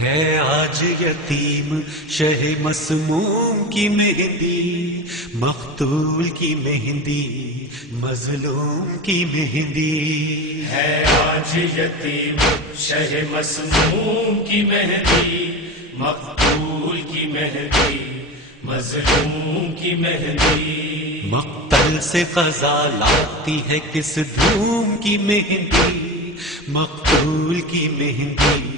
ہے آج یتیم شہ مسموم کی مہندی، مقتول کی مہندی، مظلوم کی مہندی. ہے آج یتیم شہ مسموم کی مہندی، مقتول کی مہندی، مظلوم کی مہندی. مقتل سے قضا لاتی ہے کس دھوم کی مہندی، مقتول کی مہندی،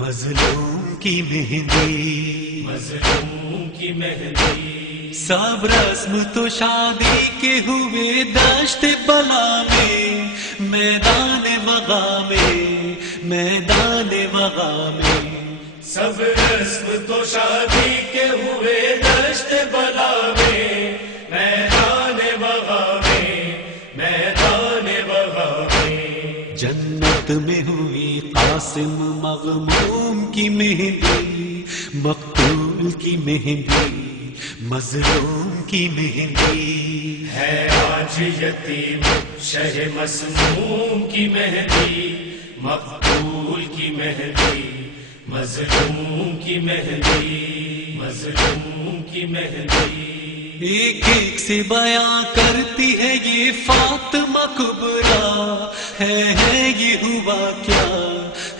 مظلوم کی مہندی. مظلوم کی مہندی. سب رسم تو شادی کے ہوئے دشت بلا میں، میدان وغا میں، میدان وغا میں. سب رسم تو شادی کے ہوئے دشت بلا میں، میدان وغا میں، میدان وغا میں. جنت میں ہوئی قاسم مغموم کی مہندی، مقتول کی مہندی، مظلوم کی مہندی. ہے آج یتیم شہ مسموم کی مہندی، مقتول کی مہندی، مظلوم کی مہندی، مظلوم کی مہندی. ایک ایک سے بیاں کرتی ہے یہ فاطمہ کبریٰ، ہے یہ ہوا کیا،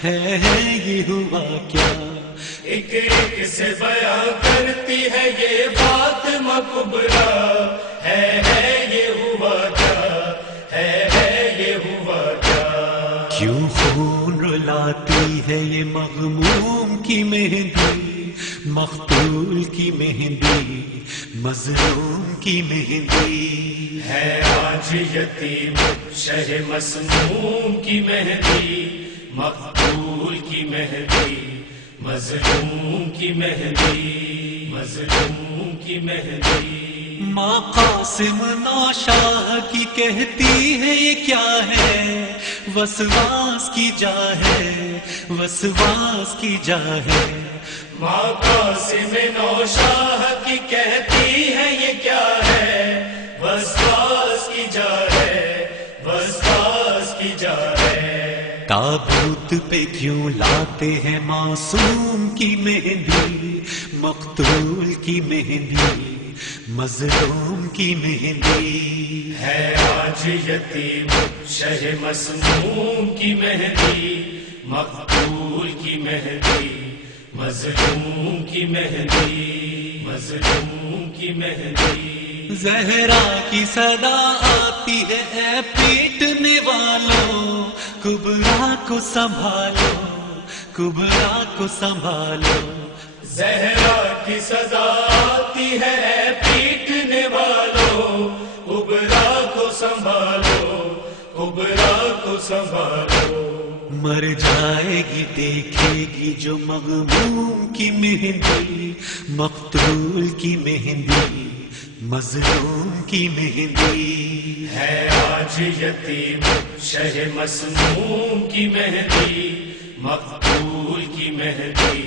ہے یہ ہوا کیا. ایک ایک سے بیاں کرتی ہے یہ فاطمہ کبریٰ، ہے یہ ہوا کیا، ہے یہ ہوا کیا. کیوں خون رلاتی ہے یہ مغموم کی مہندی، مقتول کی مہندی، مظلوم کی مہندی. ہے آج یتیم شہ مسموم کی مہندی، مقتول کی مہندی، مظلوم کی مہندی، مظلوم کی مہندی. ماں قاسم نوشاہ کی کہتی ہے یہ کیا ہے، وسواس کی جا ہے، وسواس کی جا ہے. ماں قاسم نوشاہ کی کہتی ہے یہ کیا ہے، وسواس کی جا ہے، وسواس کی جا ہے. تابوت پہ کیوں لاتے ہیں معصوم کی مہندی، مقتول کی مہندی، مظلوم کی مہندی. ہے آج یتیم شہ مسموم کی مہندی، مقتول کی مہندی، مظلوم کی مہندی، مظلوم کی مہندی. زہرا کی صدا آتی ہے اے پیٹنے والوں، کبریٰ کو سنبھالو، کبریٰ کو سنبھالو. زہرا کی سزا آتی ہے اے پیٹنے والوں، کبریٰ کو سنبھالو، کبریٰ کو سنبھالو. مر جائے گی دیکھے گی جو مغموم کی مہندی، مقتول کی مہندی، مظلوم کی مہندی. ہے آج یتیم شہ مسموم کی مہندی، مقتول کی مہندی،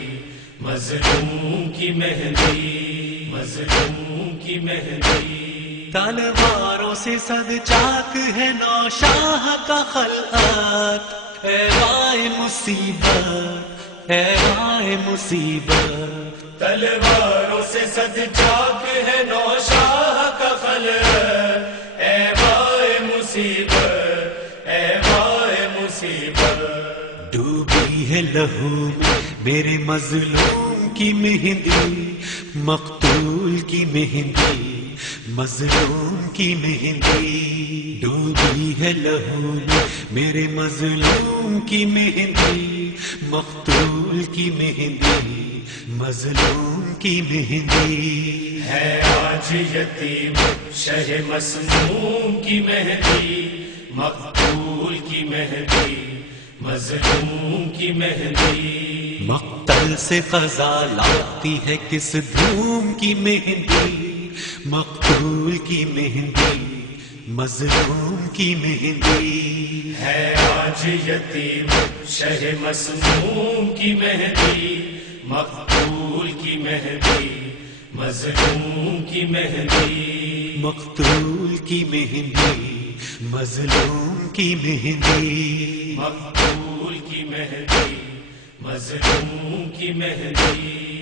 مظلوم کی مہندی، مظلوم کی مہندی. تلواروں سے صد چاک ہے نوشاہ کا خلعت، اے وائے مصیبت، اے وائے مصیبت. تلواروں سے صد چاک ہے نوشاہ کا خلعت، اے وائے مصیبت، اے وائے مصیبت. ڈوبی ہے لہو میں میرے مظلوم کی مہندی، مقتول کی مہندی، مظلوم کی مہندی. ڈوبی ہے لہو میں میرے مظلوم کی مہندی، مقتول کی مہندی، مظلوم کی مہندی. ہے آج یتیم شہ مسموم کی مہندی، مقتول کی مہندی، مظلوم کی مہندی. مقتل سے قضا لاتی ہے کس دھوم کی مہندی، مقتول کی مہندی، مظلوم کی مہندی. ہے آج یتیم شہ مسموم کی مہندی، مقتول کی مہندی، مظلوم کی مہندی. مقتول کی مہندی، مظلوم کی مہندی. مقتول کی مہندی، مظلوم کی مہندی